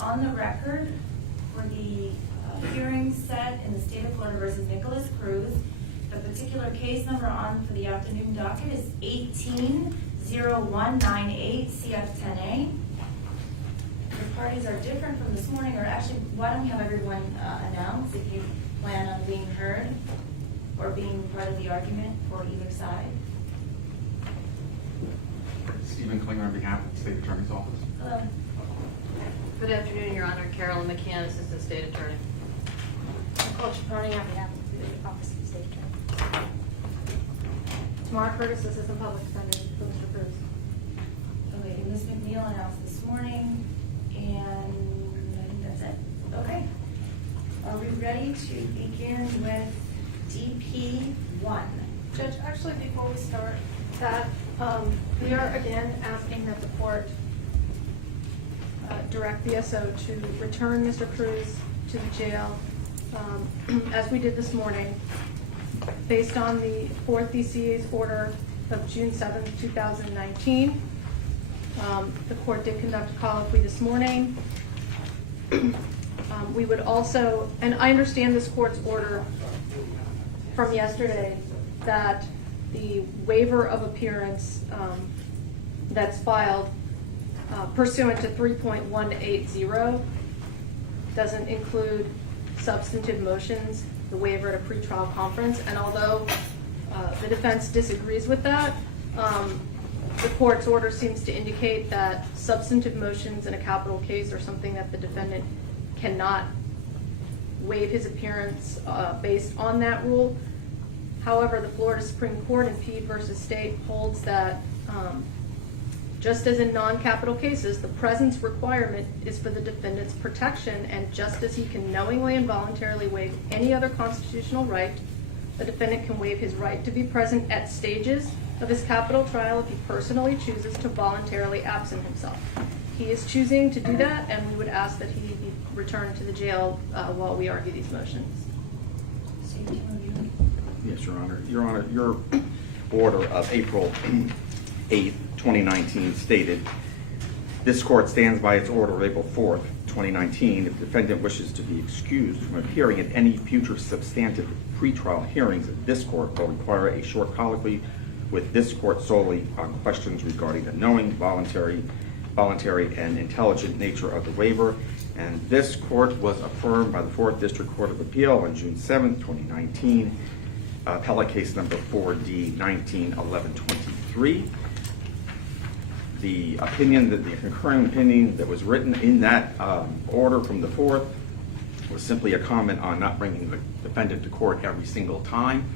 Honor, on the record for the hearing set in the state of Florida versus Nicholas Cruz, the particular case number on for the afternoon docket is 18-0198 CF10A. The parties are different from this morning, or actually, why don't we have everyone announce if you plan on being heard or being part of the argument for either side. Stephen Klinger on behalf of the State Attorney's Office. Hello. Good afternoon, Your Honor. Carolyn McCann, Assistant State Attorney. Nicole Chaperone on behalf of the Office of the State Attorney. Tamara Curtis, Assistant Public Defender for Mr. Cruz. Okay, Ms. McNeil announced this morning, and I think that's it. Okay. Are we ready to begin with DP1? Judge, actually, before we start that, we are again asking that the court direct the SO to return Mr. Cruz to the jail, as we did this morning, based on the 4th DCA's order of June 7th, 2019. The court did conduct a colloquy this morning. We would also, and I understand this court's order from yesterday, that the waiver of appearance that's filed pursuant to 3.180 doesn't include substantive motions, the waiver at a pretrial conference, and although the defense disagrees with that, the court's order seems to indicate that substantive motions in a capital case are something that the defendant cannot waive his appearance based on that rule. However, the Florida Supreme Court in Peed versus State holds that just as in non-capital cases, the presence requirement is for the defendant's protection, and just as he can knowingly and voluntarily waive any other constitutional right, the defendant can waive his right to be present at stages of his capital trial if he personally chooses to voluntarily absent himself. He is choosing to do that, and we would ask that he be returned to the jail while we argue these motions. Yes, Your Honor. Your Honor, your order of April 8th, 2019 stated, this court stands by its order of April 4th, 2019. If the defendant wishes to be excused from appearing at any future substantive pretrial hearings, this court will require a short colloquy with this court solely on questions regarding the knowing, voluntary, and intelligent nature of the waiver. And this court was affirmed by the 4th District Court of Appeal on June 7th, 2019, appellate case number 4D 19-1123. The opinion, the concurring opinion that was written in that order from the 4th was simply a comment on not bringing the defendant to court every single time.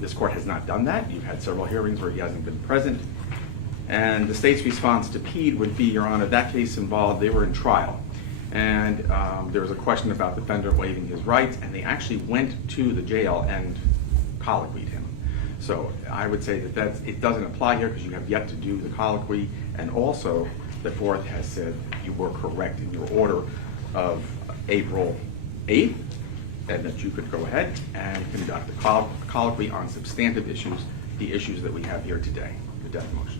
This court has not done that. You've had several hearings where he hasn't been present. And the state's response to Peed would be, Your Honor, that case involved, they were in trial. And there was a question about the defendant waiving his rights, and they actually went to the jail and colloquied him. So I would say that it doesn't apply here because you have yet to do the colloquy, and also the 4th has said you were correct in your order of April 8th, and that you could go ahead and conduct a colloquy on substantive issues, the issues that we have here today, the death motions.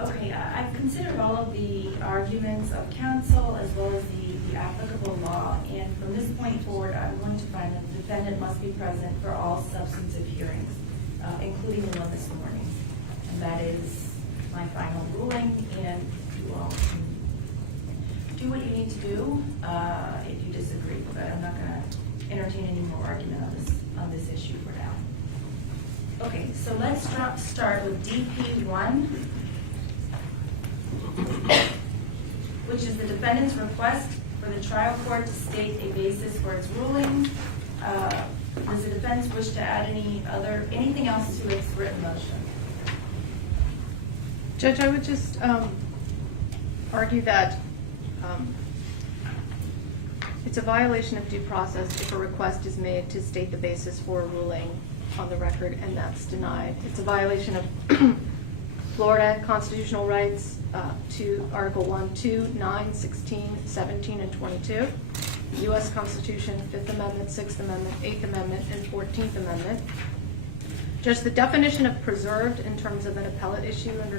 Okay, I've considered all of the arguments of counsel as well as the applicable law, and from this point forward, I'm going to find that the defendant must be present for all substantive hearings, including the one this morning. And that is my final ruling, and you all can do what you need to do if you disagree, but I'm not going to entertain any more argument on this issue for now. Okay, so let's start with DP1. Which is the defendant's request for the trial court to state a basis for its ruling. Does the defense wish to add anything else to its written motion? Judge, I would just argue that it's a violation of due process if a request is made to state the basis for a ruling on the record and that's denied. It's a violation of Florida constitutional rights to Article 1, 2, 9, 16, 17, and 22, the U.S. Constitution, 5th Amendment, 6th Amendment, 8th Amendment, and 14th Amendment. Just the definition of preserved in terms of an appellate issue under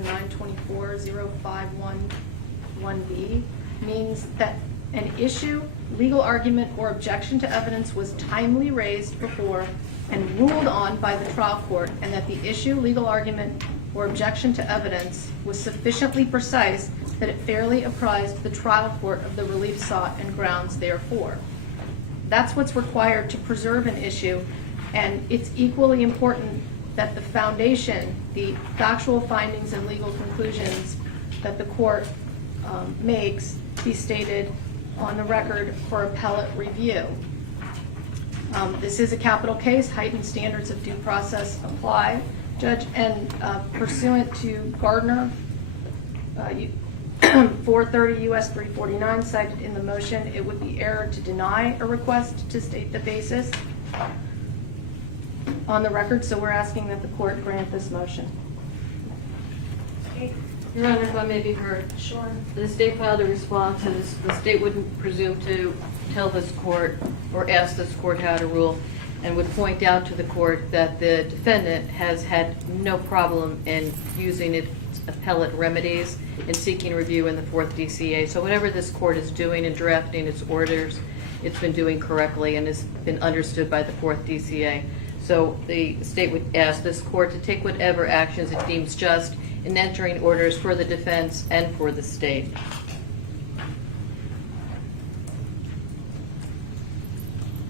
924-0511B means that an issue, legal argument, or objection to evidence was timely raised before and ruled on by the trial court, and that the issue, legal argument, or objection to evidence was sufficiently precise that it fairly apprised the trial court of the relief sought and grounds therefore. That's what's required to preserve an issue, and it's equally important that the foundation, the factual findings and legal conclusions that the court makes be stated on the record for appellate review. This is a capital case. Heightened standards of due process apply, Judge, and pursuant to Gardner, 430 U.S. 349 cited in the motion, it would be error to deny a request to state the basis on the record, so we're asking that the court grant this motion. Okay, Your Honor, if I may be heard. sure. The state filed a response, and the state wouldn't presume to tell this court or ask this court how to rule, and would point out to the court that the defendant has had no problem in using its appellate remedies in seeking review in the 4th DCA. So whatever this court is doing in drafting its orders, it's been doing correctly and has been understood by the 4th DCA. So the state would ask this court to take whatever actions it deems just in entering orders for the defense and for the state.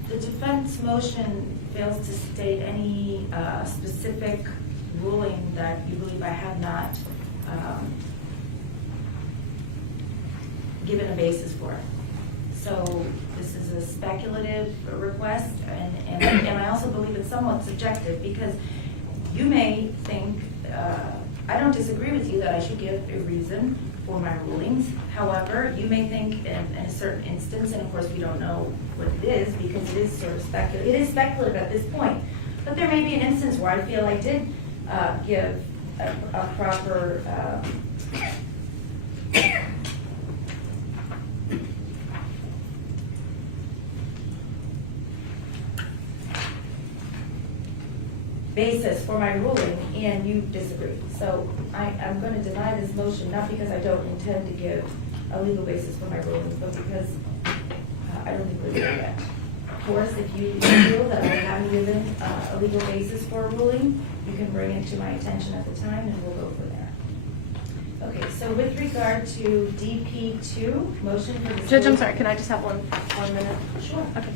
The defense motion fails to state any specific ruling that you believe I have not given a basis for. So this is a speculative request, and I also believe it's somewhat subjective, because you may think, I don't disagree with you that I should give a reason for my rulings. However, you may think in a certain instance, and of course we don't know what it is because it is sort of speculative. It is speculative at this point, but there may be an instance where I feel I did give a proper basis for my ruling, and you disagree. So I'm going to deny this motion, not because I don't intend to give a legal basis for my rulings, but because I don't think we're there yet. Of course, if you feel that I haven't given a legal basis for a ruling, you can bring it to my attention at the time, and we'll go from there. Okay, so with regard to DP2, motion for disclosure. Judge, I'm sorry, can I just have one minute? Sure. Okay.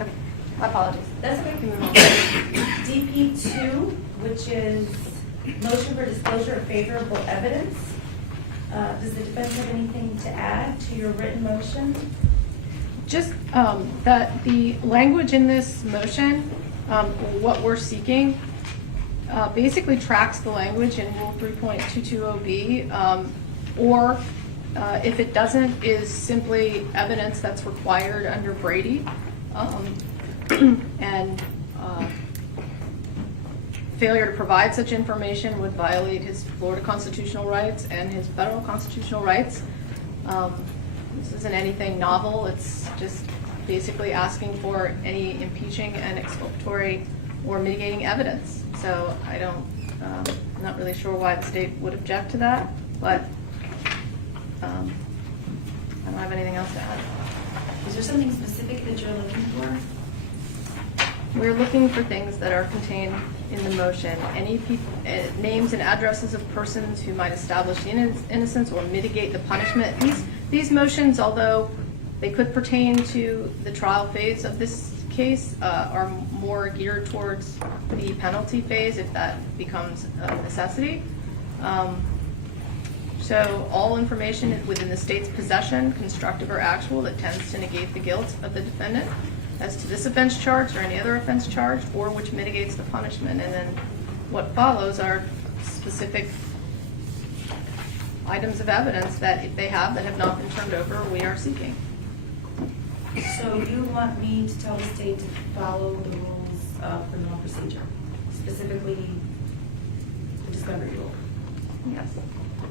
Okay, my apologies. That's okay. DP2, which is motion for disclosure of favorable evidence. Does the defense have anything to add to your written motion? Just that the language in this motion, what we're seeking, basically tracks the language in Rule 3.220B, or if it doesn't, is simply evidence that's required under Brady. And failure to provide such information would violate his Florida constitutional rights and his federal constitutional rights. This isn't anything novel. It's just basically asking for any impeaching and exculpatory or mitigating evidence. So I don't, I'm not really sure why the state would object to that, but I don't have anything else to add. Is there something specific that you're looking for? We're looking for things that are contained in the motion. Any names and addresses of persons who might establish the innocence or mitigate the punishment. These motions, although they could pertain to the trial phase of this case, are more geared towards the penalty phase if that becomes a necessity. So all information within the state's possession, constructive or actual, that tends to negate the guilt of the defendant as to this offense charged or any other offense charged, or which mitigates the punishment. And then what follows are specific items of evidence that if they have that have not been turned over, we are seeking. So you want me to tell the state to follow the rules of criminal procedure, specifically the discovery rule? Yes.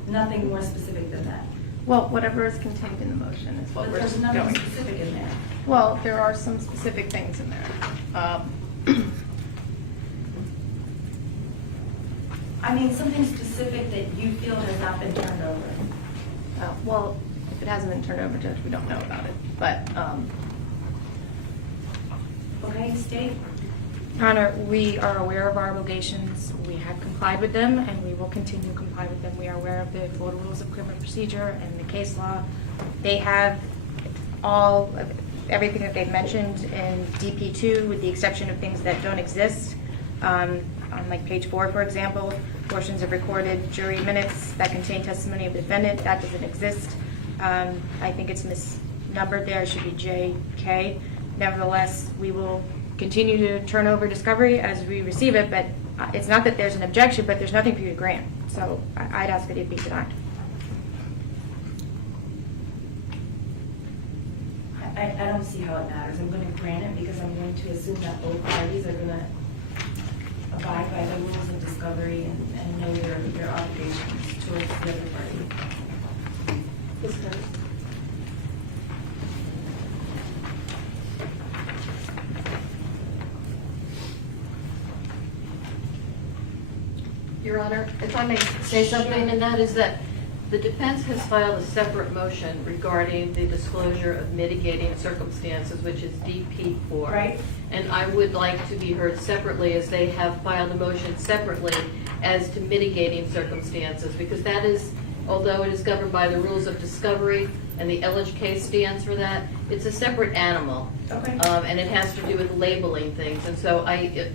Nothing more specific than that? Well, whatever is contained in the motion is what But we're there's nothing doing. specific in there. Well, there are some specific things in there. I mean, something specific that you feel has not been turned over. Well, if it hasn't been turned over, Judge, we don't know about it. But, Okay, state? Your Honor, we are aware of our obligations. We have complied with them, and we will continue to comply with them. We are aware of the Florida Rules of Criminal Procedure and the case law. They have everything that they've mentioned in DP2, with the exception of things that don't exist. On like page 4, for example, portions of recorded jury minutes that contain testimony of the defendant, that doesn't exist. I think it's misnumbered there. It should be JK. Nevertheless, we will continue to turn over discovery as we receive it, but it's not that there's an objection, but there's nothing for you to grant. So I'd ask that it be denied. I don't see how it matters. I'm going to grant it because I'm going to assume that both parties are going to abide by the rules of discovery and know their obligations towards the other party. Your Honor, if I may say something, and that is that the defense has filed a separate motion regarding the disclosure of mitigating circumstances, which is DP4. Right. And I would like to be heard separately, as they have filed a motion separately as to mitigating circumstances, because that is, although it is governed by the rules of discovery, and the Elledge case stands for that, it's a separate animal. Okay. And it has to do with labeling things. And so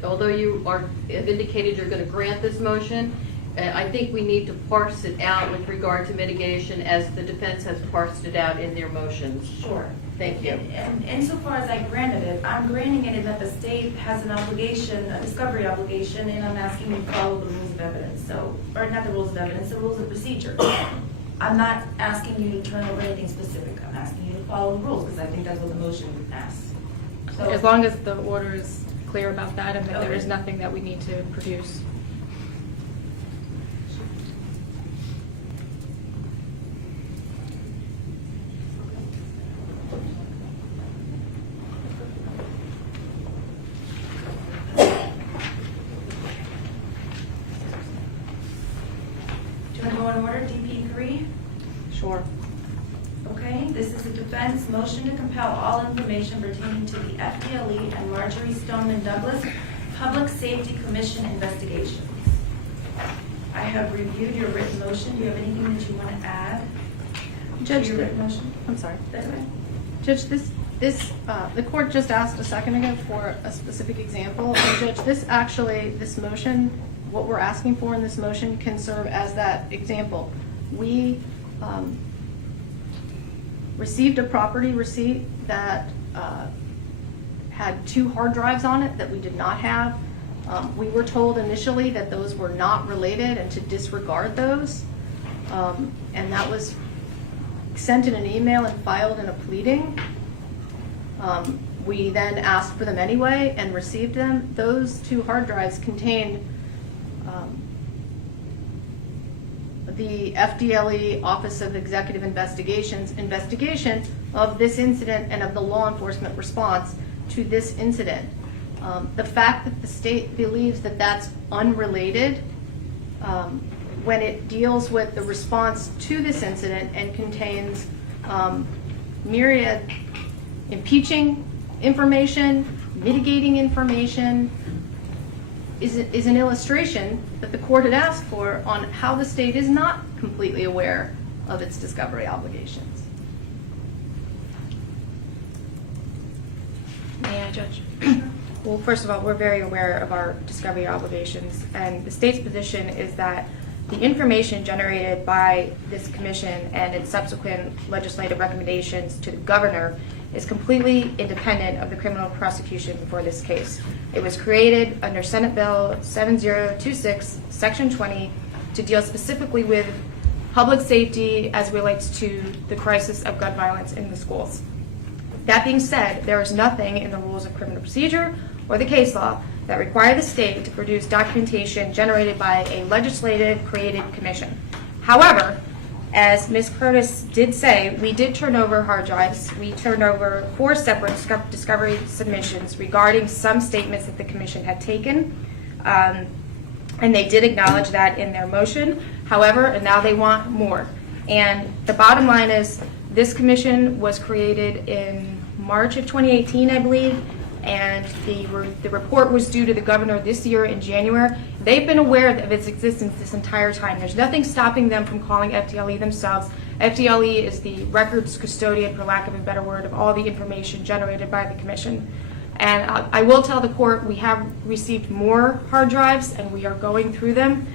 although you have indicated you're going to grant this motion, I think we need to parse it out with regard to mitigation as the defense has parsed it out in their motions. Sure. Thank you. And insofar as I granted it, I'm granting it in that the state has an obligation, a discovery obligation, and I'm asking you to follow the rules of evidence. So, or not the rules of evidence, the rules of procedure. I'm not asking you to turn over anything specific. I'm asking you to follow the rules because I think that's what the motion asks. So, As long as the order is clear about that and that there is Okay. nothing that we need to produce. do you want to go in order? DP3? Sure. Okay, this is the defense motion to compel all information pertaining to the FDLE and Marjorie Stoneman Douglas Public Safety Commission investigations. I have reviewed your written motion. Do you have anything that you want to add to Judge, your written motion? I'm sorry. That's okay. Judge, the court just asked a second ago for a specific example. And Judge, this motion, what we're asking for in this motion can serve as that example. We received a property receipt that had 2 hard drives on it that we did not have. We were told initially that those were not related and to disregard those. And that was sent in an email and filed in a pleading. We then asked for them anyway and received them. Those 2 hard drives contained the FDLE Office of Executive Investigations investigation of this incident and of the law enforcement response to this incident. The fact that the state believes that that's unrelated when it deals with the response to this incident and contains myriad impeaching information, mitigating information, is an illustration that the court had asked for on how the state is not completely aware of its discovery obligations. May I, Judge? Well, first of all, we're very aware of our discovery obligations, and the state's position is that the information generated by this commission and its subsequent legislative recommendations to the governor is completely independent of the criminal prosecution for this case. It was created under Senate Bill 7026, Section 20, to deal specifically with public safety as relates to the crisis of gun violence in the schools. That being said, there is nothing in the rules of criminal procedure or the case law that require the state to produce documentation generated by a legislative created commission. However, As Ms. Curtis did say, we did turn over hard drives. We turned over 4 separate discovery submissions regarding some statements that the commission had taken. And they did acknowledge that in their motion. However, and now they want more. And the bottom line is, this commission was created in March of 2018, I believe, and the report was due to the governor this year in January. They've been aware of its existence this entire time. There's nothing stopping them from calling FDLE themselves. FDLE is the records custodian, for lack of a better word, of all the information generated by the commission. And I will tell the court, we have received more hard drives and we are going through them,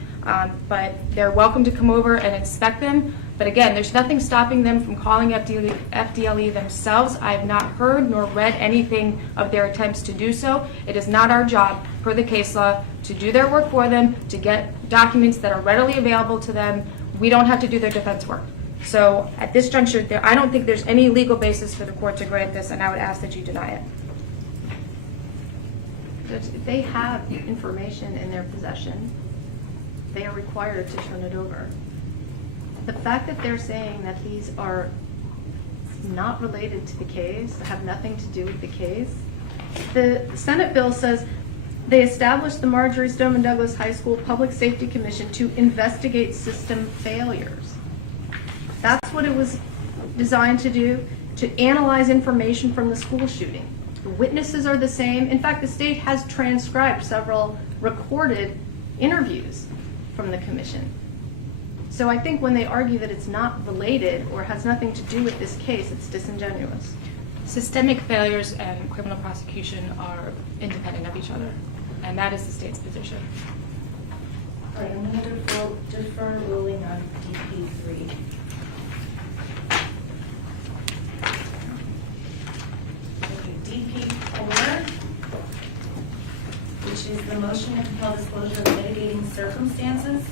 but they're welcome to come over and inspect them. But again, there's nothing stopping them from calling FDLE themselves. I have not heard nor read anything of their attempts to do so. It is not our job, per the case law, to do their work for them, to get documents that are readily available to them. We don't have to do their defense work. So at this juncture, I don't think there's any legal basis for the court to grant this, and I would ask that you deny it. If they have information in their possession, they are required to turn it over. The fact that they're saying that these are not related to the case, have nothing to do with the case, the Senate bill says they established the Marjorie Stoneman Douglas High School Public Safety Commission to investigate system failures. That's what it was designed to do, to analyze information from the school shooting. The witnesses are the same. In fact, the state has transcribed several recorded interviews from the commission. So I think when they argue that it's not related or has nothing to do with this case, it's disingenuous. Systemic failures and criminal prosecution are independent of each other, and that is the state's position. All right, I'm going to defer ruling on DP3. Okay, DP4, which is the motion to compel disclosure of mitigating circumstances.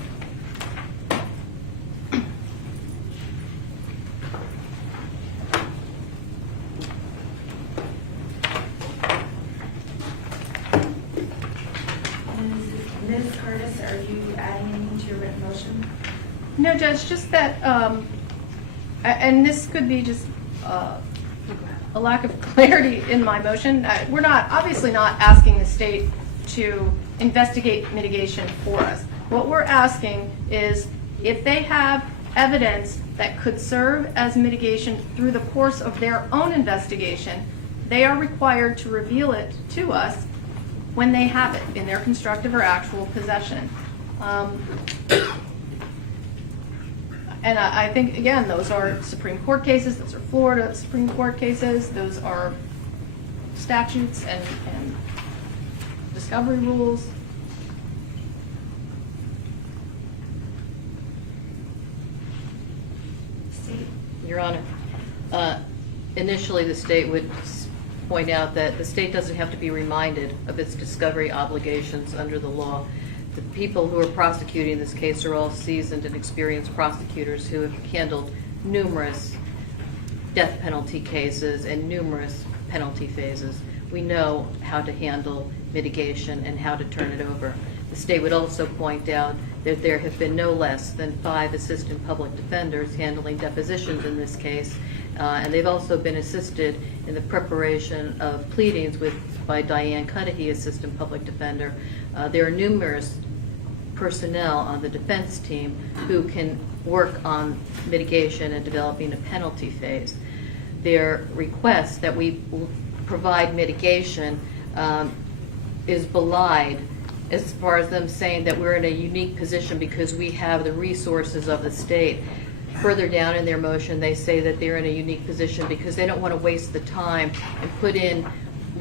Ms. Curtis, are you adding anything to your written motion? No, Judge, just that, and this could be just a lack of clarity in my motion. We're not, obviously not asking the state to investigate mitigation for us. What we're asking is if they have evidence that could serve as mitigation through the course of their own investigation, they are required to reveal it to us when they have it in their constructive or actual possession. And I think, again, those are Supreme Court cases, those are Florida Supreme Court cases, those are statutes and discovery rules. Your Honor, initially the state would point out that the state doesn't have to be reminded of its discovery obligations under the law. The people who are prosecuting this case are all seasoned and experienced prosecutors who have handled numerous death penalty cases and numerous penalty phases. We know how to handle mitigation and how to turn it over. The state would also point out that there have been no less than 5 assistant public defenders handling depositions in this case, and they've also been assisted in the preparation of pleadings by Diane Cudahy, assistant public defender. There are numerous personnel on the defense team who can work on mitigation and developing a penalty phase. Their request that we provide mitigation is belied as far as them saying that we're in a unique position because we have the resources of the state. Further down in their motion, they say that they're in a unique position because they don't want to waste the time and put in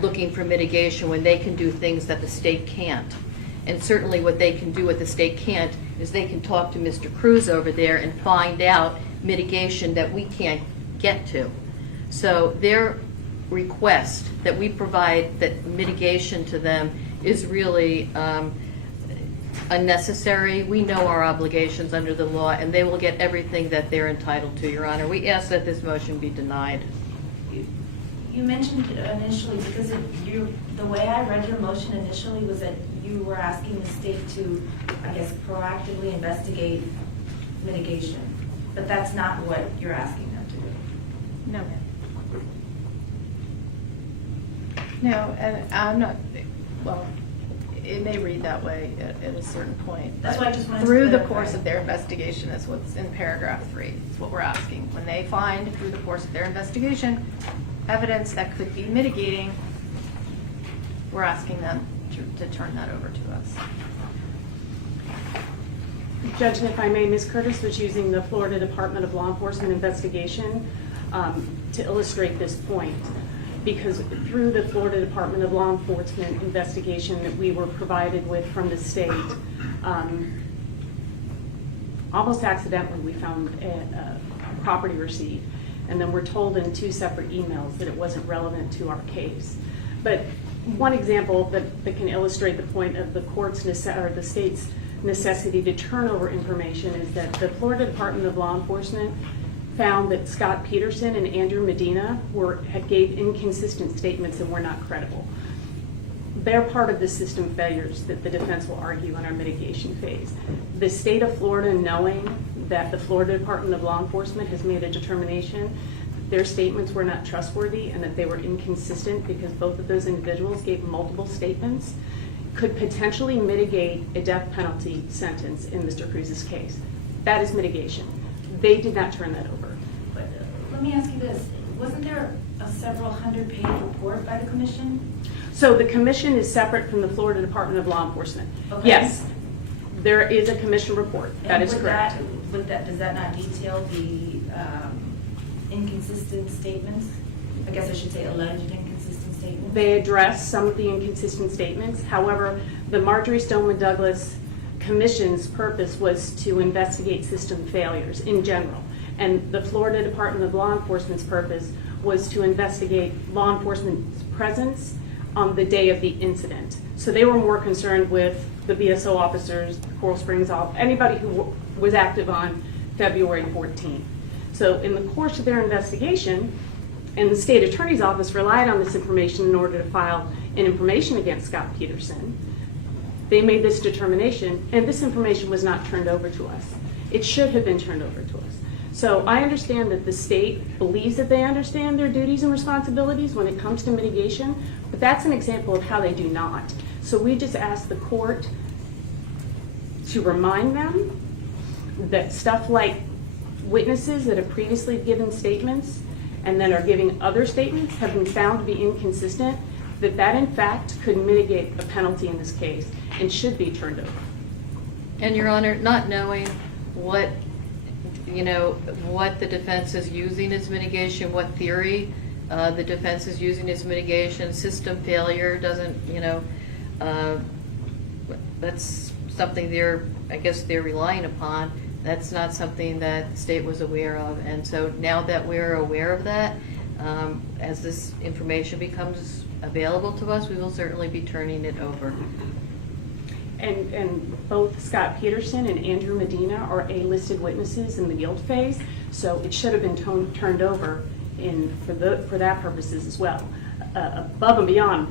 looking for mitigation when they can do things that the state can't. And certainly what they can do what the state can't is they can talk to Mr. Cruz over there and find out mitigation that we can't get to. So their request that we provide that mitigation to them is really unnecessary. We know our obligations under the law, and they will get everything that they're entitled to, Your Honor. We ask that this motion be denied. You mentioned initially, because the way I read your motion initially was that you were asking the state to, I guess, proactively investigate mitigation. But that's not what you're asking them to do. No, ma'am. No, and I'm not, well, it may read that way at a certain point. That's why I just wanted to Through the clarify. course of their investigation, that's what's in paragraph 3. It's what we're asking. When they find, through the course of their investigation, evidence that could be mitigating, we're asking them to turn that over to us. Judge, and if I may, Ms. Curtis was using the Florida Department of Law Enforcement investigation to illustrate this point. Because through the Florida Department of Law Enforcement investigation that we were provided with from the state, almost accidentally, we found a property receipt. And then we're told in 2 separate emails that it wasn't relevant to our case. But one example that can illustrate the point of the court's or the state's necessity to turn over information is that the Florida Department of Law Enforcement found that Scott Peterson and Andrew Medina gave inconsistent statements and were not credible. They're part of the system failures that the defense will argue in our mitigation phase. The state of Florida, knowing that the Florida Department of Law Enforcement has made a determination that their statements were not trustworthy and that they were inconsistent because both of those individuals gave multiple statements, could potentially mitigate a death penalty sentence in Mr. Cruz's case. That is mitigation. They did not turn that over. But let me ask you this, wasn't there a several 100-page report by the commission? So the commission is separate from the Florida Department of Law Enforcement. Okay. Yes, there is a commission report. That is correct. Does that not detail the inconsistent statements? I guess I should say alleged inconsistent statements? They address some of the inconsistent statements. However, the Marjorie Stoneman Douglas Commission's purpose was to investigate system failures in general. And the Florida Department of Law Enforcement's purpose was to investigate law enforcement's presence on the day of the incident. So they were more concerned with the BSO officers, Coral Springs, anybody who was active on February 14th. So in the course of their investigation, and the state attorney's office relied on this information in order to file an information against Scott Peterson, they made this determination, and this information was not turned over to us. It should have been turned over to us. So I understand that the state believes that they understand their duties and responsibilities when it comes to mitigation, but that's an example of how they do not. So we just ask the court to remind them that stuff like witnesses that have previously given statements and then are giving other statements have been found to be inconsistent, that in fact could mitigate a penalty in this case and should be turned over. And Your Honor, not knowing what the defense is using as mitigation, what theory the defense is using as mitigation, system failure doesn't, that's something I guess they're relying upon. That's not something that the state was aware of. And so now that we're aware of that, as this information becomes available to us, we will certainly be turning it over. And both Scott Peterson and Andrew Medina are A-listed witnesses in the guilt phase, so it should have been turned over for that purposes as well, above and beyond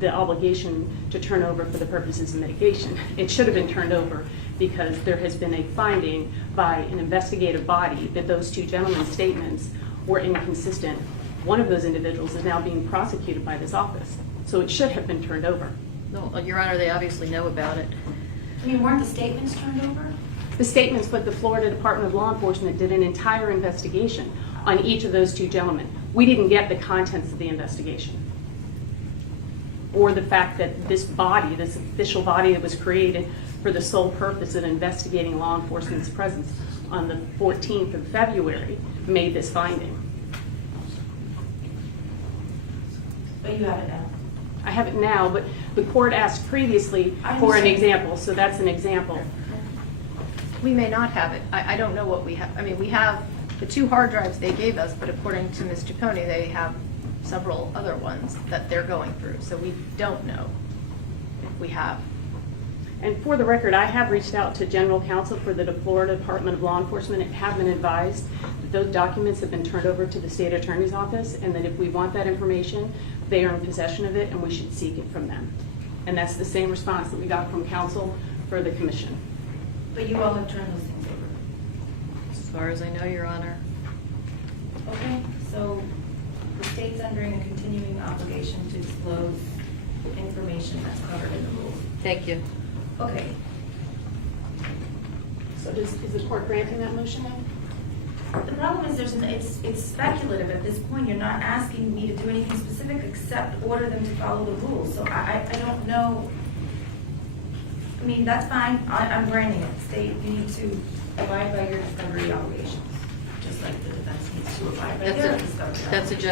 the obligation to turn over for the purposes of mitigation. It should have been turned over because there has been a finding by an investigative body that those 2 gentlemen's statements were inconsistent. One of those individuals is now being prosecuted by this office, so it should have been turned over. No, Your Honor, they obviously know about it. I mean, weren't the statements turned over? The statements, but the Florida Department of Law Enforcement did an entire investigation on each of those 2 gentlemen. We didn't get the contents of the investigation or the fact that this body, this official body that was created for the sole purpose of investigating law enforcement's presence on the 14th of February made this finding. But you have it now. I have it now, but the court asked previously for an example, so that's an example. We may not have it. I don't know what we have. I mean, we have the 2 hard drives they gave us, but according to Ms. Ciccone, they have several other ones that they're going through. So we don't know if we have. And for the record, I have reached out to General Counsel for the Florida Department of Law Enforcement and have been advised that those documents have been turned over to the state attorney's office and that if we want that information, they are in possession of it and we should seek it from them. And that's the same response that we got from counsel for the commission. But you all have turned those things over. far as I know, Your Honor. Okay, so the state's under a continuing obligation to disclose information that's covered in the rules. Thank you. Okay, So is the court granting that motion then? the problem is it's speculative at this point. You're not asking me to do anything specific except order them to follow the rules. So I don't know. I mean, that's fine. I'm granting it. State, you need to abide by your discovery obligations, just like the defense needs to abide by their discovery That's just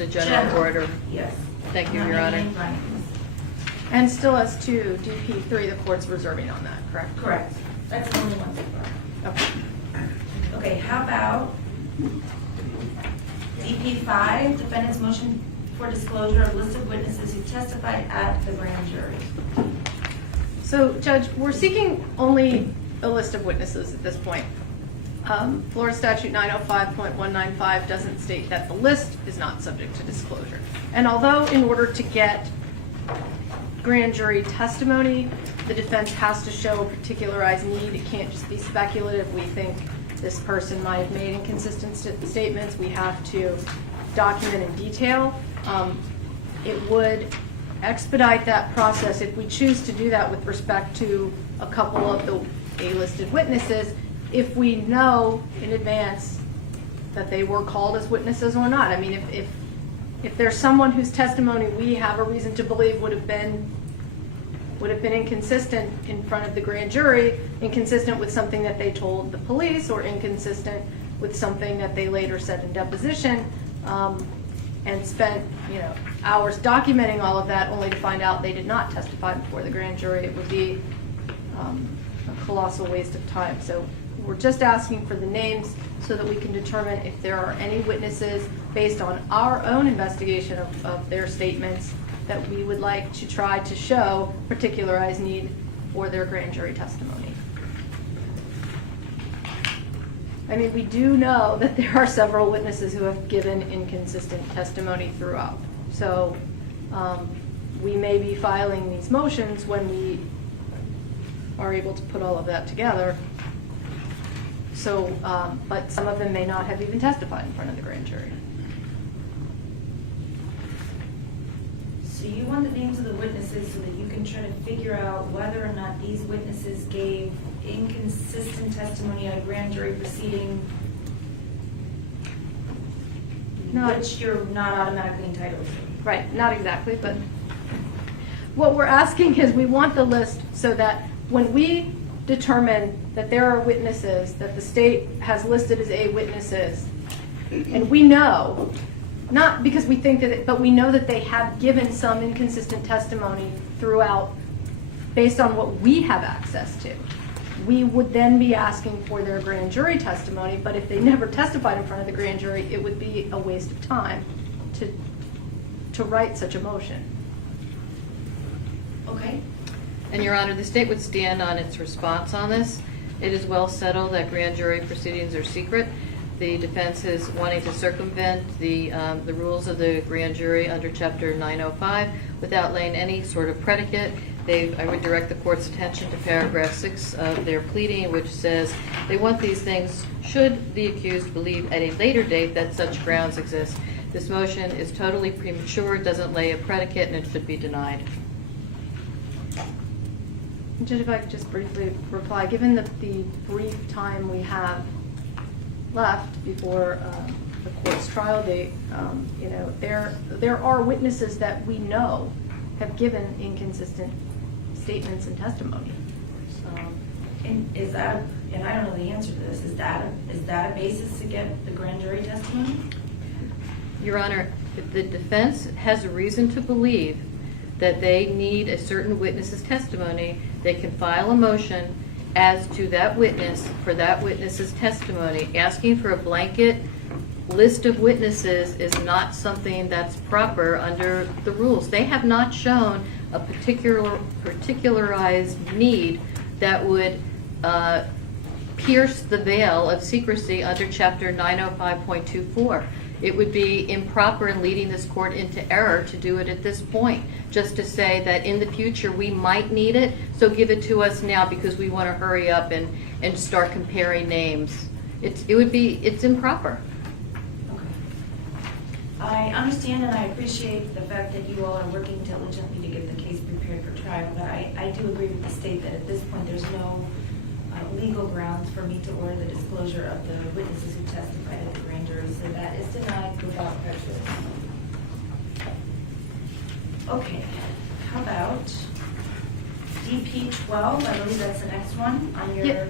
a general General. order. Yes. Thank you, Not Your Honor. making any findings. And still as to DP3, the court's reserving on that, correct? Correct. That's the only one so far. Okay. Okay, how about DP5, defendant's motion for disclosure of list of witnesses who testified at the grand jury? So, Judge, we're seeking only a list of witnesses at this point. Florida Statute 905.195 doesn't state that the list is not subject to disclosure. And although in order to get grand jury testimony, the defense has to show a particularized need, it can't just be speculative. We think this person might have made inconsistent statements. We have to document in detail. It would expedite that process if we choose to do that with respect to a couple of the A-listed witnesses, if we know in advance that they were called as witnesses or not. I mean, if there's someone whose testimony we have a reason to believe would have been inconsistent in front of the grand jury, inconsistent with something that they told the police, or inconsistent with something that they later said in deposition, and spent, hours documenting all of that only to find out they did not testify before the grand jury, it would be a colossal waste of time. So we're just asking for the names so that we can determine if there are any witnesses based on our own investigation of their statements that we would like to try to show particularized need for their grand jury testimony. I mean, we do know that there are several witnesses who have given inconsistent testimony throughout. So we may be filing these motions when we are able to put all of that together. So, but some of them may not have even testified in front of the grand jury. So you want the names of the witnesses so that you can try to figure out whether or not these witnesses gave inconsistent testimony at a grand jury proceeding, which you're not automatically entitled to. Right, not exactly, but what we're asking is we want the list so that when we determine that there are witnesses that the state has listed as A witnesses, and we know, not because we think that it, but we know that they have given some inconsistent testimony throughout based on what we have access to. We would then be asking for their grand jury testimony, but if they never testified in front of the grand jury, it would be a waste of time to write such a motion. Okay. And Your Honor, the state would stand on its response on this. It is well settled that grand jury proceedings are secret. The defense is wanting to circumvent the rules of the grand jury under Chapter 905 without laying any sort of predicate. I would direct the court's attention to paragraph 6 of their pleading, which says they want these things should the accused believe at a later date that such grounds exist. This motion is totally premature, doesn't lay a predicate, and it should be denied. Judge, if I could just briefly reply, given the brief time we have left before the court's trial date, there are witnesses that we know have given inconsistent statements and testimony. And is that, and I don't know the answer to this, is that a basis to get the grand jury testimony? Your Honor, if the defense has a reason to believe that they need a certain witness's testimony, they can file a motion as to that witness for that witness's testimony. Asking for a blanket list of witnesses is not something that's proper under the rules. They have not shown a particularized need that would pierce the veil of secrecy under Chapter 905.24. It would be improper in leading this court into error to do it at this point, just to say that in the future we might need it, so give it to us now because we want to hurry up and start comparing names. it's improper. Okay. I understand and I appreciate the fact that you all are working diligently to get the case prepared for trial, but I do agree with the state that at this point, there's no legal grounds for me to order the disclosure of the witnesses who testified at the grand jury, so that is denied without prejudice. Okay, how about DP 12, I believe that's the next one on your Yeah.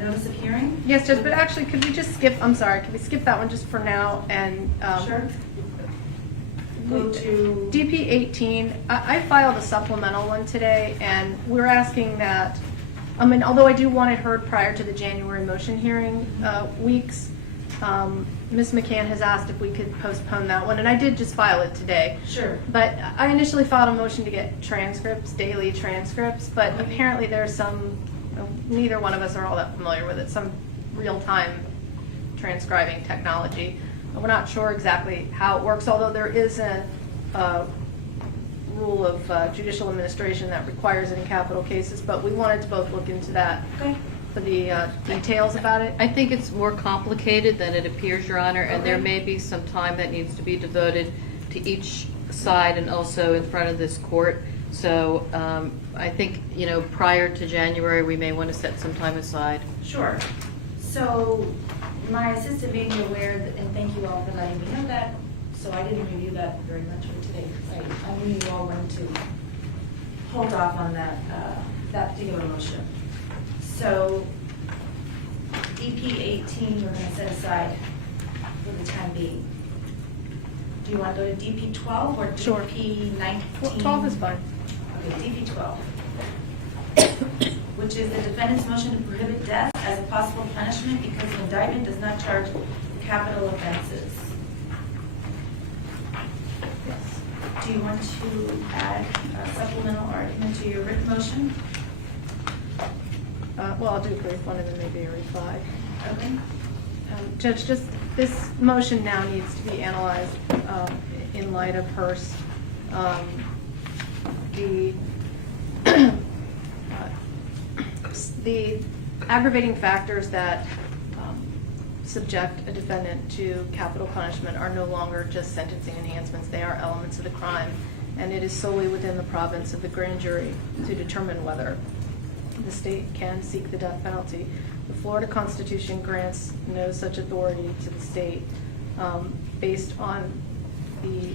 Notice of hearing? Yes, Judge, but actually, could we just skip, I'm sorry, could we skip that one just for now and? Sure. Go to. DP 18, I filed a supplemental one today, and we're asking that, although I do want it heard prior to the January motion hearing weeks, Ms. McCann has asked if we could postpone that one, and I did just file it today. Sure. But I initially filed a motion to get transcripts, daily transcripts, but apparently there's some, neither one of us are all that familiar with it, some real-time transcribing technology. We're not sure exactly how it works, although there is a rule of judicial administration that requires it in capital cases, but we wanted to both look into that Okay. for the details about it. I think it's more complicated than it appears, Your Honor, and there Okay. may be some time that needs to be devoted to each side and also in front of this court. So I think, prior to January, we may want to set some time aside. Sure. So my assistant made me aware, and thank you all for letting me know that, so I didn't review that very much for today. I knew you all wanted to hold off on that, that particular motion. So DP 18, we're going to set aside for the time being. Do you want to go to DP 12 or Sure. DP 19? 12 is fine. Okay, DP 12, which is the defendant's motion to prohibit death as a possible punishment because the indictment does not charge capital offenses. Do you want to add a supplemental argument to your written motion? Well, I'll do a brief one and then maybe a reply. Okay. Judge, just this motion now needs to be analyzed in light of Hearst. The aggravating factors that subject a defendant to capital punishment are no longer just sentencing enhancements. They are elements of the crime, and it is solely within the province of the grand jury to determine whether the state can seek the death penalty. The Florida Constitution grants no such authority to the state based on the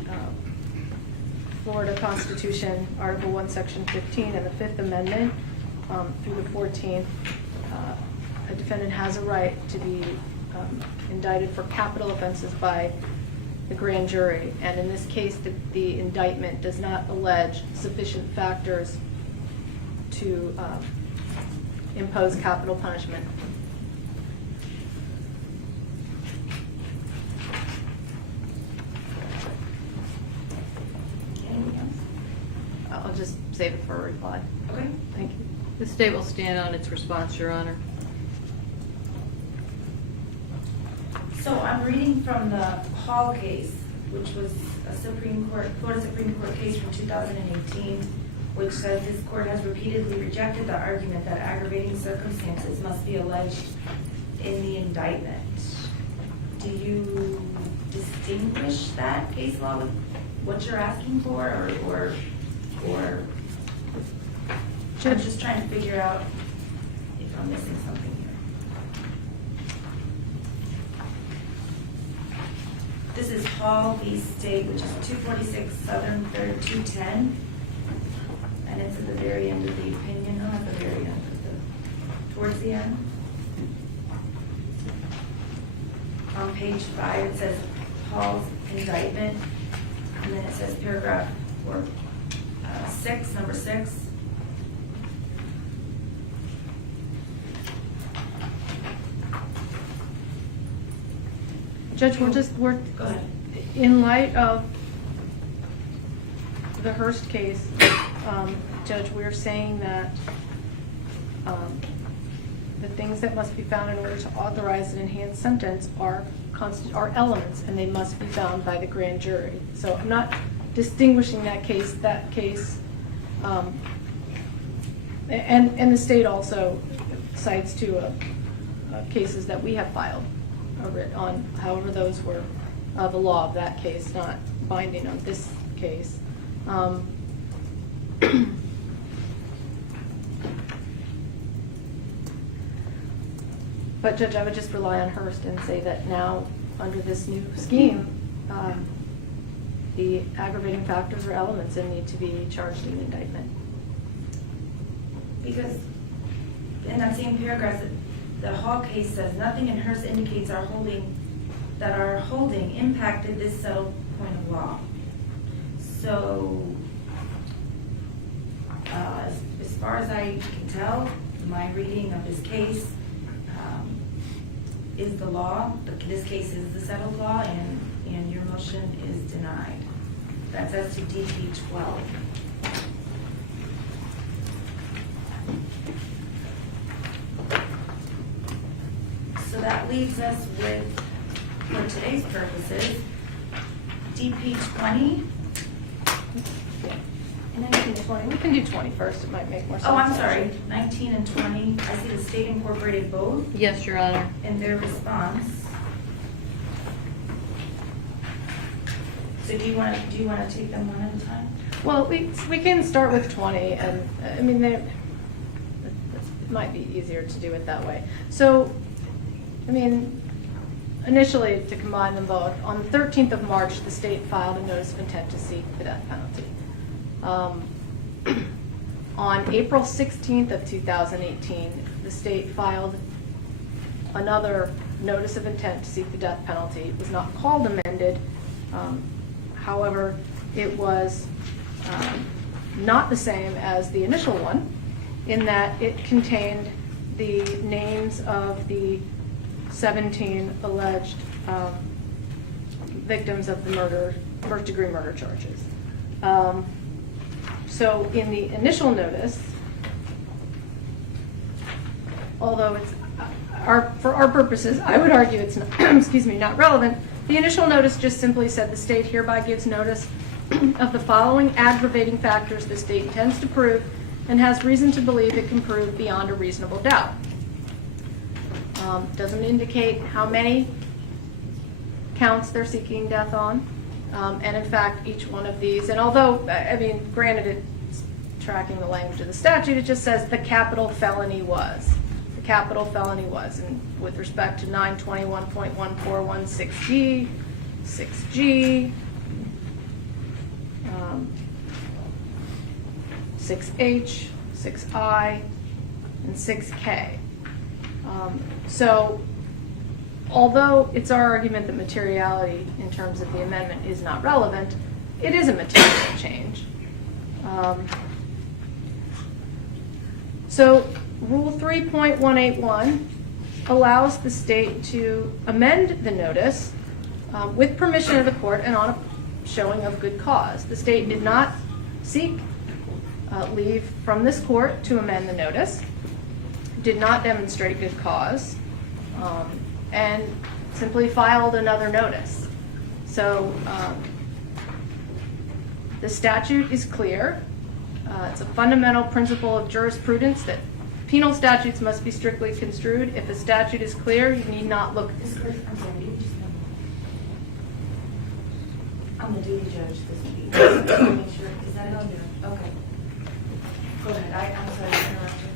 Florida Constitution, Article 1, Section 15, and the Fifth Amendment through the 14th. A defendant has a right to be indicted for capital offenses by the grand jury, and in this case, the indictment does not allege sufficient factors to impose capital punishment. Anything else? I'll just save it for a reply. Okay. Thank you. The state will stand on its response, Your Honor. So I'm reading from the Hall case, which was a Florida Supreme Court case from 2018, which says this court has repeatedly rejected the argument that aggravating circumstances must be alleged in the indictment. Do you distinguish that case law with what you're asking for, or I'm just trying to figure out if I'm missing something here. This is Hall v. State, which is 246 Southern 3rd 210, and it's at the very end of the opinion, not at the very end, but towards the end. On page 5, it says Hall's indictment, and then it says paragraph 6, number 6. Judge, we're Go ahead. in light of the Hearst case, Judge, we're saying that the things that must be found in order to authorize an enhanced sentence are elements, and they must be found by the grand jury. So I'm not distinguishing that case, and the state also cites to cases that we have filed on, however those were the law of that case, not binding on this case. But Judge, I would just rely on Hearst and say that now, under this new scheme, the aggravating factors or elements that need to be charged in the indictment. Because in that same paragraph, the Hall case says, nothing in Hearst indicates our holding impacted this settled point of law. So, as far as I can tell, my reading of this case is the law. This case is the settled law, and your motion is denied. That's as to DP 12. So that leaves us with, for today's purposes, DP 20. And 19 and 20. We can do 20 first. It might make more sense. Oh, I'm sorry, 19 and 20. I see the state incorporated both Yes, Your Honor. in their response. So do you want to take them one at a time? Well, we can start with 20, and I mean, it might be easier to do it that way. So, I mean, initially, to combine them both, on the 13th of March, the state filed a notice of intent to seek the death penalty. On April 16th of 2018, the state filed another notice of intent to seek the death penalty. It was not called amended. However, it was not the same as the initial one, in that it contained the names of the 17 alleged victims of the first-degree murder charges. So in the initial notice, although it's for our purposes, I would argue it's not, excuse me, not relevant. The initial notice just simply said the state hereby gives notice of the following aggravating factors the state intends to prove and has reason to believe it can prove beyond a reasonable doubt. Doesn't indicate how many counts they're seeking death on. And in fact, each one of these, and although, I mean, granted it's tracking the language of the statute, it just says the capital felony was. The capital felony was. And with respect to 921.1416G, 6G, 6H, 6I, and 6K. So, although it's our argument that materiality in terms of the amendment is not relevant, it is a material change. So Rule 3.181 allows the state to amend the notice with permission of the court and on a showing of good cause. The state did not seek leave from this court to amend the notice, did not demonstrate good cause, and simply filed another notice. So the statute is clear. It's a fundamental principle of jurisprudence that penal statutes must be strictly construed. If a statute is clear, you need not look. I'm sorry, you just I'm the duty judge this week. Just to make sure, is that it? Okay. Go ahead, I'm sorry to interrupt you.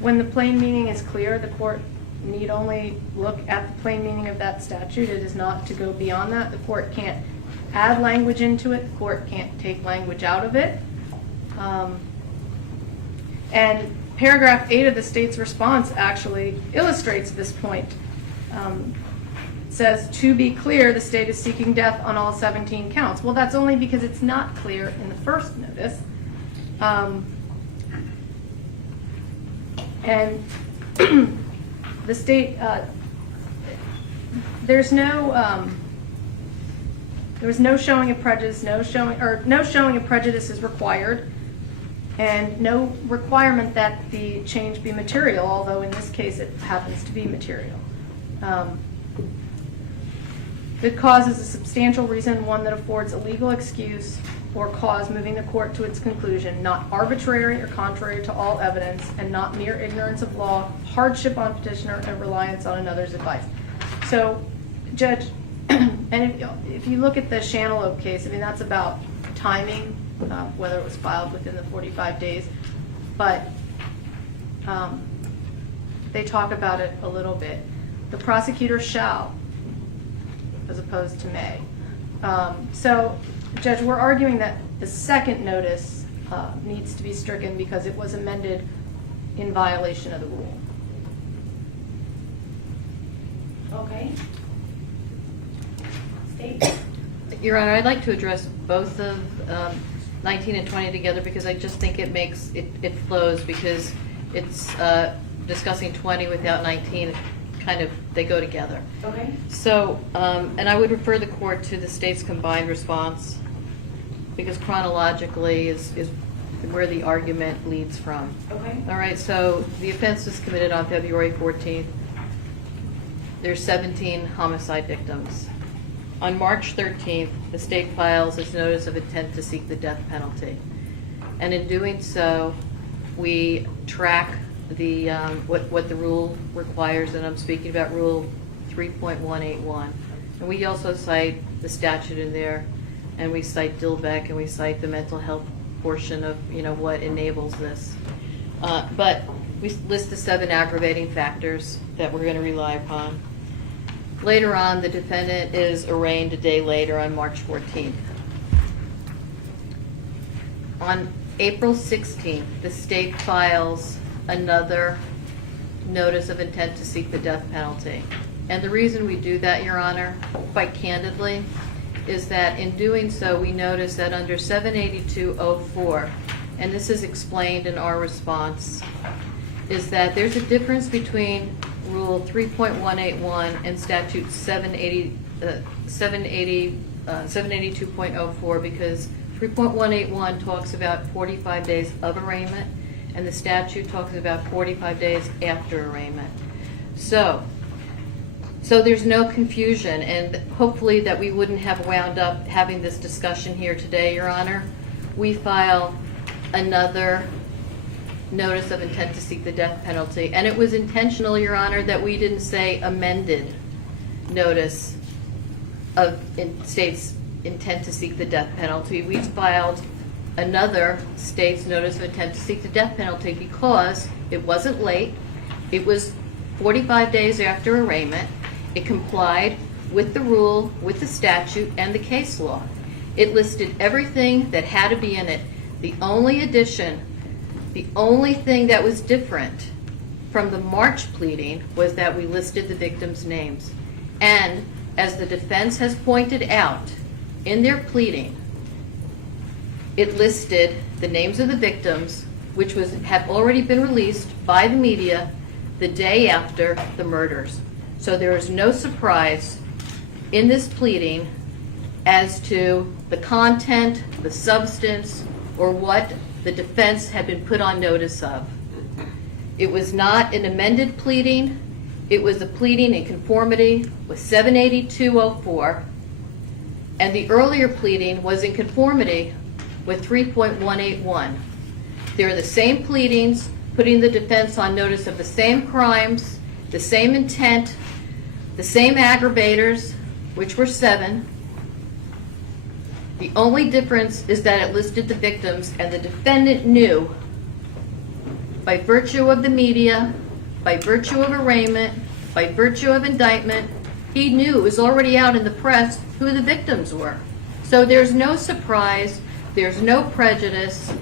When the plain meaning is clear, the court need only look at the plain meaning of that statute. It is not to go beyond that. The court can't add language into it. The court can't take language out of it. And paragraph 8 of the state's response actually illustrates this point. It says, to be clear, the state is seeking death on all 17 counts. Well, that's only because it's not clear in the first notice. And the state, there was no showing of prejudice, no showing of prejudice is required, and no requirement that the change be material, although in this case it happens to be material. Good cause is a substantial reason, one that affords a legal excuse or cause moving the court to its conclusion, not arbitrary or contrary to all evidence, and not mere ignorance of law, hardship on petitioner, and reliance on another's advice. So, Judge, and if you look at the Shantelope case, I mean, that's about timing, whether it was filed within the 45 days, but they talk about it a little bit. The prosecutor shall, as opposed to may. So, Judge, we're arguing that the second notice needs to be stricken because it was amended in violation of the rule. Okay. State. Your Honor, I'd like to address both of 19 and 20 together because I just think it makes, it flows because it's discussing 20 without 19, kind of, they go together. Okay. So, and I would refer the court to the state's combined response because chronologically is where the argument leads from. Okay. All right, so the offense was committed on February 14th. There's 17 homicide victims. On March 13th, the state files its notice of intent to seek the death penalty. And in doing so, we track the what the rule requires, and I'm speaking about Rule 3.181. And we also cite the statute in there, and we cite Dilbeck, and we cite the mental health portion of what enables this. But we list the 7 aggravating factors that we're going to rely upon. Later on, the defendant is arraigned a day later on March 14th. On April 16th, the state files another notice of intent to seek the death penalty. And the reason we do that, Your Honor, quite candidly, is that in doing so, we notice that under 782.04, and this is explained in our response, is that there's a difference between Rule 3.181 and Statute 782.04 because 3.181 talks about 45 days of arraignment, and the statute talks about 45 days after arraignment. So there's no confusion, and hopefully that we wouldn't have wound up having this discussion here today, Your Honor. We file another notice of intent to seek the death penalty, and it was intentional, Your Honor, that we didn't say amended notice of state's intent to seek the death penalty. We filed another state's notice of intent to seek the death penalty because it wasn't late. It was 45 days after arraignment. It complied with the rule, with the statute, and the case law. It listed everything that had to be in it. The only addition, the only thing that was different from the March pleading was that we listed the victims' names. And as the defense has pointed out in their pleading, it listed the names of the victims, which have already been released by the media the day after the murders. So there is no surprise in this pleading as to the content, the substance, or what the defense had been put on notice of. It was not an amended pleading. It was a pleading in conformity with 782.04, and the earlier pleading was in conformity with 3.181. They're the same pleadings, putting the defense on notice of the same crimes, the same intent, the same aggravators, which were 7. The only difference is that it listed the victims, and the defendant knew, by virtue of the media, by virtue of arraignment, by virtue of indictment, he knew, it was already out in the press, who the victims were. So there's no surprise, there's no prejudice,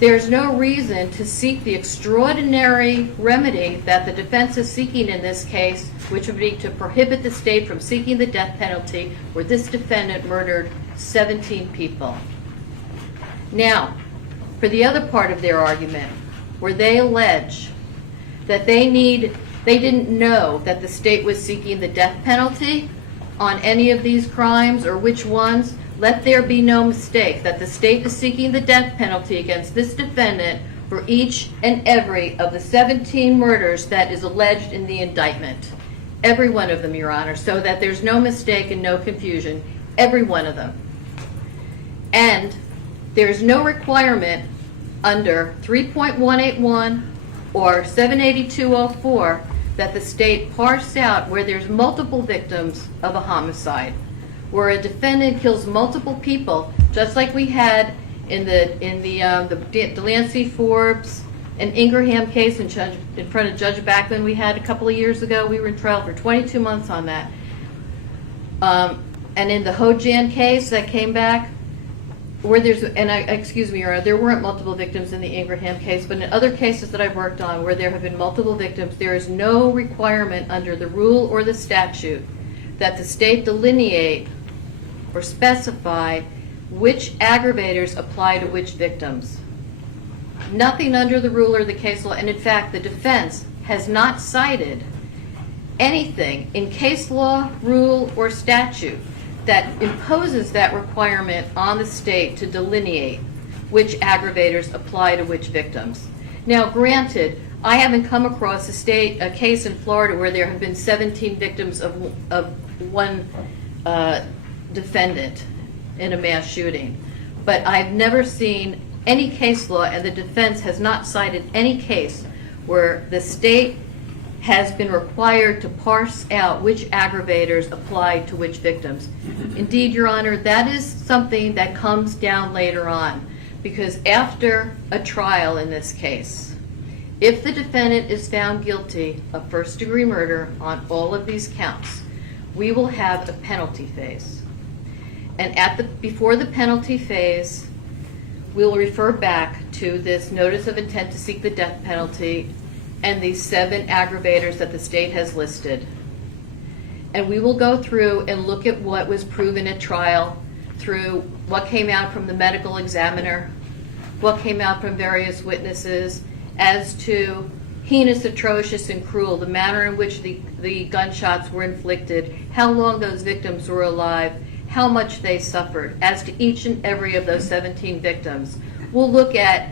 there's no reason to seek the extraordinary remedy that the defense is seeking in this case, which would be to prohibit the state from seeking the death penalty where this defendant murdered 17 people. Now, for the other part of their argument, where they allege that they didn't know that the state was seeking the death penalty on any of these crimes or which ones, let there be no mistake that the state is seeking the death penalty against this defendant for each and every of the 17 murders that is alleged in the indictment. Every one of them, Your Honor, so that there's no mistake and no confusion. Every one of them. And There's no requirement under 3.181 or 78204 that the state parse out where there's multiple victims of a homicide, where a defendant kills multiple people, just like we had in the Delancey, Forbes, and Ingraham case in front of Judge Backlund we had a couple of years ago. We were in trial for 22 months on that. And in the Hojan case that came back, where there's, excuse me, Your Honor, there weren't multiple victims in the Ingraham case, but in other cases that I've worked on where there have been multiple victims, there is no requirement under the rule or the statute that the state delineate or specify which aggravators apply to which victims. Nothing under the rule or the case law, and in fact, the defense has not cited anything in case law, rule, or statute that imposes that requirement on the state to delineate which aggravators apply to which victims. Now, granted, I haven't come across a case in Florida where there have been 17 victims of one defendant in a mass shooting, but I've never seen any case law, and the defense has not cited any case where the state has been required to parse out which aggravators apply to which victims. Indeed, Your Honor, that is something that comes down later on, because after a trial in this case, if the defendant is found guilty of first-degree murder on all of these counts, we will have a penalty phase. And before the penalty phase, we'll refer back to this notice of intent to seek the death penalty and these 7 aggravators that the state has listed. And we will go through and look at what was proven at trial through what came out from the medical examiner, what came out from various witnesses as to heinous, atrocious, and cruel, the manner in which the gunshots were inflicted, how long those victims were alive, how much they suffered, as to each and every of those 17 victims. We'll look at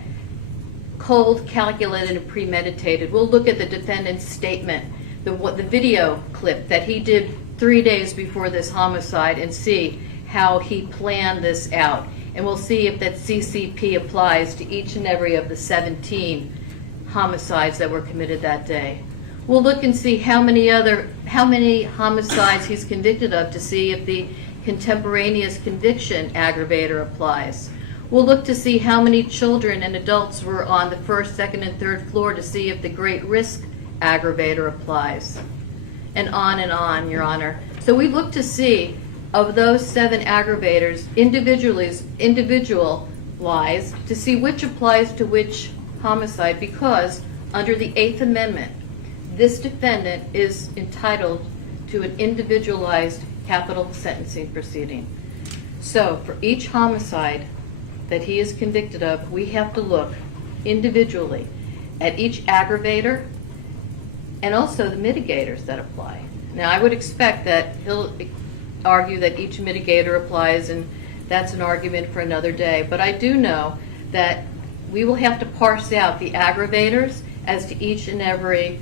cold, calculated, and premeditated. We'll look at the defendant's statement, the video clip that he did 3 days before this homicide, and see how he planned this out. And we'll see if that CCP applies to each and every of the 17 homicides that were committed that day. We'll look and see how many homicides he's convicted of to see if the contemporaneous conviction aggravator applies. We'll look to see how many children and adults were on the first, second, and third floor to see if the great risk aggravator applies. And on, Your Honor. So we look to see, of those 7 aggravators, individualized, to see which applies to which homicide, because under the 8th Amendment, this defendant is entitled to an individualized capital sentencing proceeding. So for each homicide that he is convicted of, we have to look individually at each aggravator and also the mitigators that apply. Now, I would expect that he'll argue that each mitigator applies, and that's an argument for another day. But I do know that we will have to parse out the aggravators as to each and every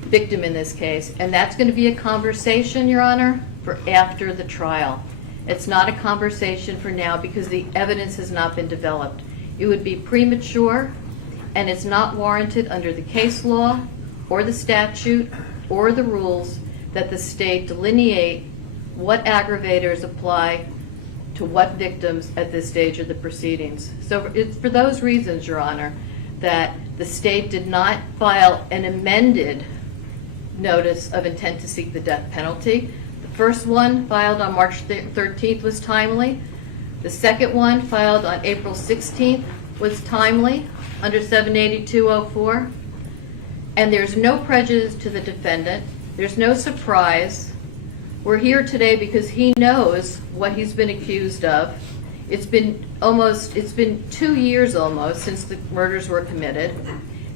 victim in this case, and that's going to be a conversation, Your Honor, for after the trial. It's not a conversation for now because the evidence has not been developed. It would be premature, and it's not warranted under the case law or the statute or the rules that the state delineate what aggravators apply to what victims at this stage of the proceedings. So it's for those reasons, Your Honor, that the state did not file an amended notice of intent to seek the death penalty. The first one filed on March 13th was timely. The second one filed on April 16th was timely under 78204. And there's no prejudice to the defendant. There's no surprise. We're here today because he knows what he's been accused of. It's been 2 years almost since the murders were committed.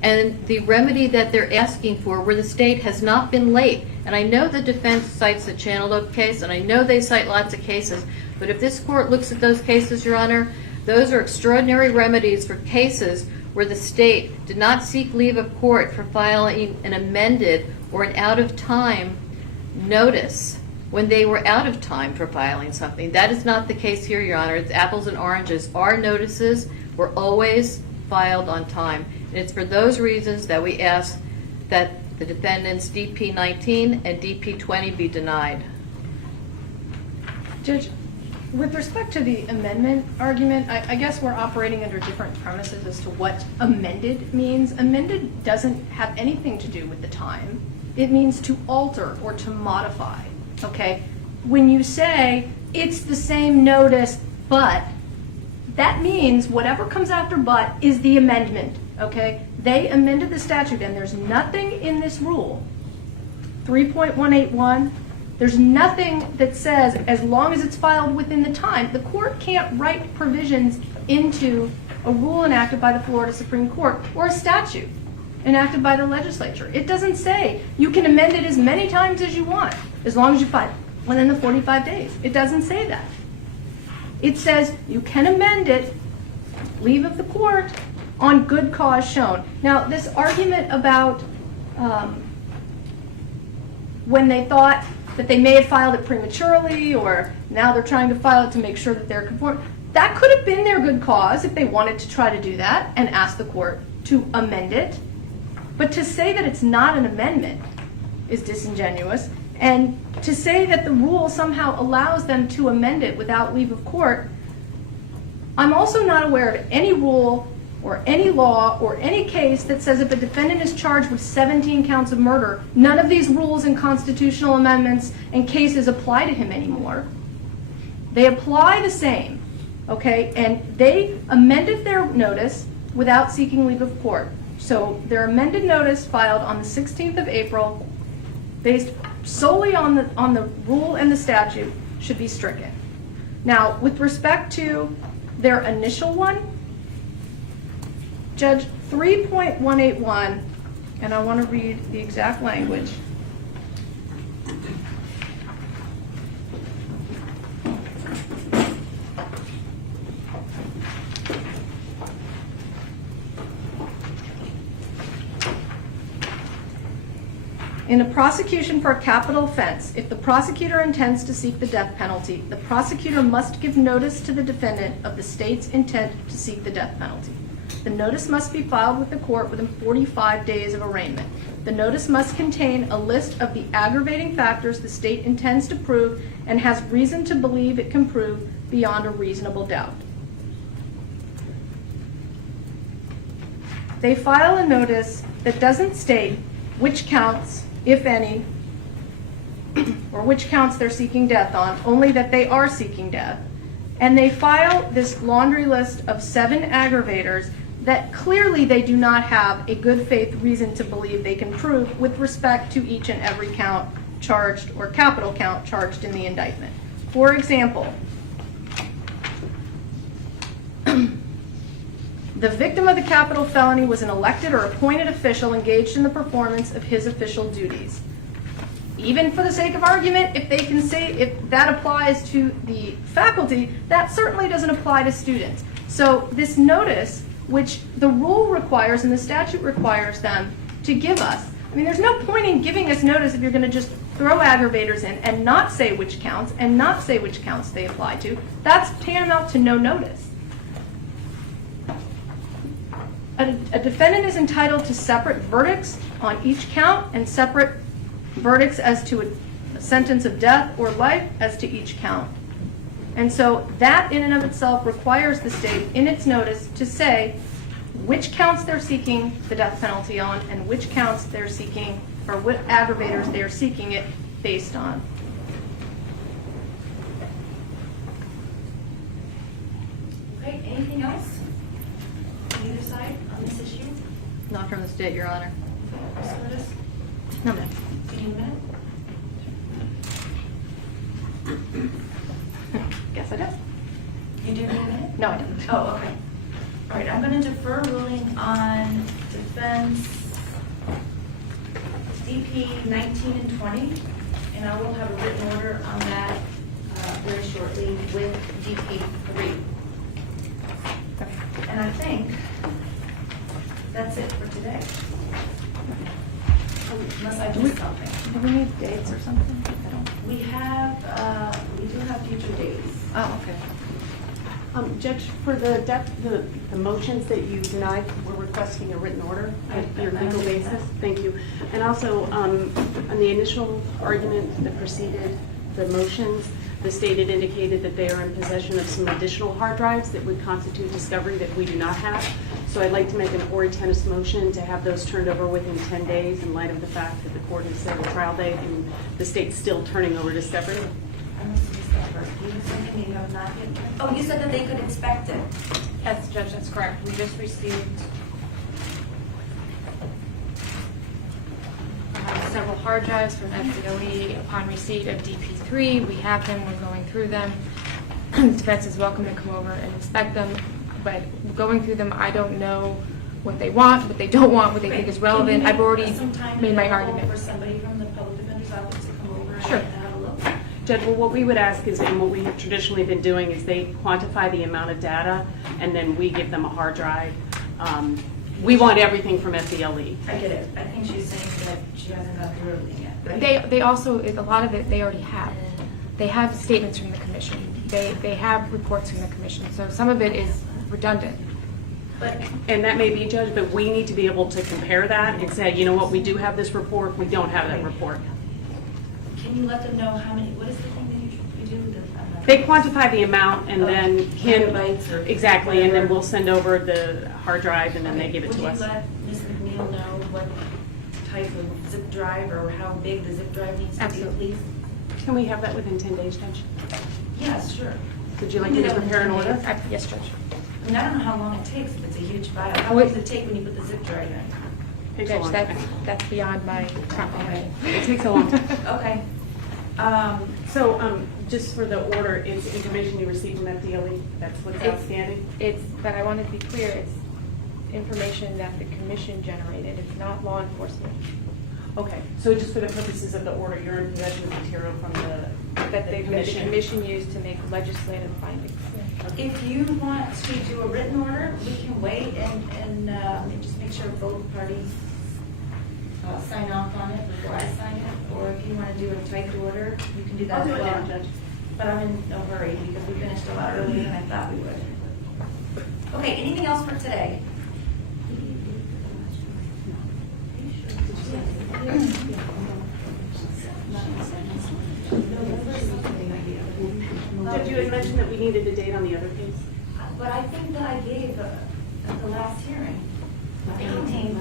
And the remedy that they're asking for, where the state has not been late, and I know the defense cites the Channel Oak case, and I know they cite lots of cases, but if this court looks at those cases, Your Honor, those are extraordinary remedies for cases where the state did not seek leave of court for filing an amended or an out-of-time notice when they were out of time for filing something. That is not the case here, Your Honor. It's apples and oranges. Our notices were always filed on time. And it's for those reasons that we ask that the defendants DP 19 and DP 20 be denied. Judge, with respect to the amendment argument, I guess we're operating under different premises as to what amended means. Amended doesn't have anything to do with the time. It means to alter or to modify, okay? When you say it's the same notice, but, that means whatever comes after but is the amendment, okay? They amended the statute, and there's nothing in this rule, 3.181, there's nothing that says as long as it's filed within the time, the court can't write provisions into a rule enacted by the Florida Supreme Court or a statute enacted by the legislature. It doesn't say you can amend it as many times as you want, as long as you file within the 45 days. It doesn't say that. It says you can amend it, leave of the court, on good cause shown. Now, this argument about when they thought that they may have filed it prematurely, or now they're trying to file it to make sure that they're conform, that could have been their good cause if they wanted to try to do that and ask the court to amend it. But to say that it's not an amendment is disingenuous, and to say that the rule somehow allows them to amend it without leave of court, I'm also not aware of any rule or any law or any case that says if a defendant is charged with 17 counts of murder, none of these rules and constitutional amendments and cases apply to him anymore. They apply the same, okay? And they amended their notice without seeking leave of court. So their amended notice filed on the 16th of April, based solely on the rule and the statute, should be stricken. Now, with respect to their initial one, Judge, 3.181, and I want to read the exact language. In a prosecution for a capital offense, if the prosecutor intends to seek the death penalty, the prosecutor must give notice to the defendant of the state's intent to seek the death penalty. The notice must be filed with the court within 45 days of arraignment. The notice must contain a list of the aggravating factors the state intends to prove and has reason to believe it can prove beyond a reasonable doubt. They file a notice that doesn't state which counts, if any, or which counts they're seeking death on, only that they are seeking death. And they file this laundry list of 7 aggravators that clearly they do not have a good faith reason to believe they can prove with respect to each and every count charged or capital count charged in the indictment. For example, the victim of the capital felony was an elected or appointed official engaged in the performance of his official duties. Even for the sake of argument, if they can say if that applies to the faculty, that certainly doesn't apply to students. So this notice, which the rule requires and the statute requires them to give us, I mean, there's no point in giving us notice if you're going to just throw aggravators in and not say which counts and not say which counts they apply to. That's tantamount to no notice. A defendant is entitled to separate verdicts on each count and separate verdicts as to a sentence of death or life as to each count. And so that in and of itself requires the state in its notice to say which counts they're seeking the death penalty on and which counts they're seeking, or what aggravators they're seeking it based on. Okay, anything else? On either side on this issue? Not from the state, Your Honor. Ms. Curtis? No, ma'am. Do you need a minute? Guess I do. You do need a minute? No, I don't. Oh, okay. All right, I'm going to defer ruling on defense DP 19 and 20, and I will have a written order on that very shortly with DP 3. And I think that's it for today. unless I missed something. Do we need dates or something? I don't. We do have future dates. Oh, okay. Judge, for the motions that you denied, we're requesting a written order at your legal basis. Thank you. And also, on the initial argument that preceded the motions, the state had indicated that they are in possession of some additional hard drives that would constitute discovery that we do not have. So I'd like to make an ori tennis motion to have those turned over within 10 days in light of the fact that the court has set a trial date and the state's still turning over discovery. I must have missed that part. You have something you have not yet? Oh, you said that they could inspect it. Yes, Judge, that's correct. We just received several hard drives from FDOE upon receipt of DP3. We have them, we're going through them. Defense is welcome to come over and inspect them, but going through them, I don't know what they want, what they don't want, what they think is relevant. I've already made my argument. For somebody from the public defender's office to come over Sure. and have a look. Judge, well, what we would ask is, and what we have traditionally been doing, is they quantify the amount of data, and then we give them a hard drive. We want everything from FDLE. I get it. I think she's saying that she hasn't got through everything yet. Right? They also, a lot of it, they already have. They have statements from the commission. They have reports from the commission. So some of it is redundant. But And that may be, Judge, but we need to be able to compare that and say, you know what, we do have this report, we don't have that report. can you let them know how many, what is the thing that you do? They quantify the amount and then Megabytes or exactly, and then whatever. we'll send over the hard drive and then they give it to us. Would you let Ms. McNeil know what type of zip drive or how big the zip drive needs to be, Absolutely. please? Can we have that within 10 days, Judge? Yes, sure. Would you like me to prepare an order? Yes, Judge. I mean, I don't know how long it takes if it's a huge file. How long does it take when you put the zip drive in? Takes a Judge, long that's, time. that's beyond my comprehension. It takes a long time. Okay. So, just for the order, it's information you received from FDLE, that's what's It's- outstanding? It's, but I want to be clear, it's information that the commission generated. It's not law enforcement. Okay, so just for the purposes of the order, you're in possession of material from That the commission? commission used to make legislative findings. If you want to do a written order, we can wait and just make sure both parties sign off on it before I sign it. Or if you want to do a typed order, you can do that I'll do as it well. now, Judge. But I'm in no hurry because we finished a lot earlier than I thought we would. Okay, anything else for today? Judge, you had mentioned that we needed a date on the other case. But I think that I gave at the last hearing. 18.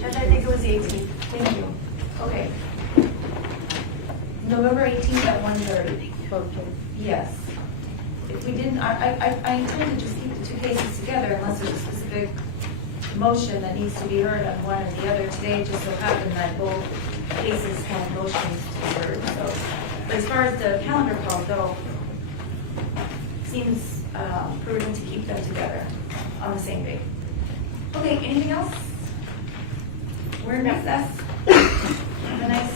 Judge, I think it was 18. Thank you. Okay. November 18th at 1:30. Yes. If we didn't, I intend to just keep the two cases together unless there's a specific motion that needs to be heard on one or the other. Today it just so happened that both cases had motions to be heard, so. But as far as the calendar calls go, seems prudent to keep them together on the same day. Okay, anything else? We're in recess. Have a nice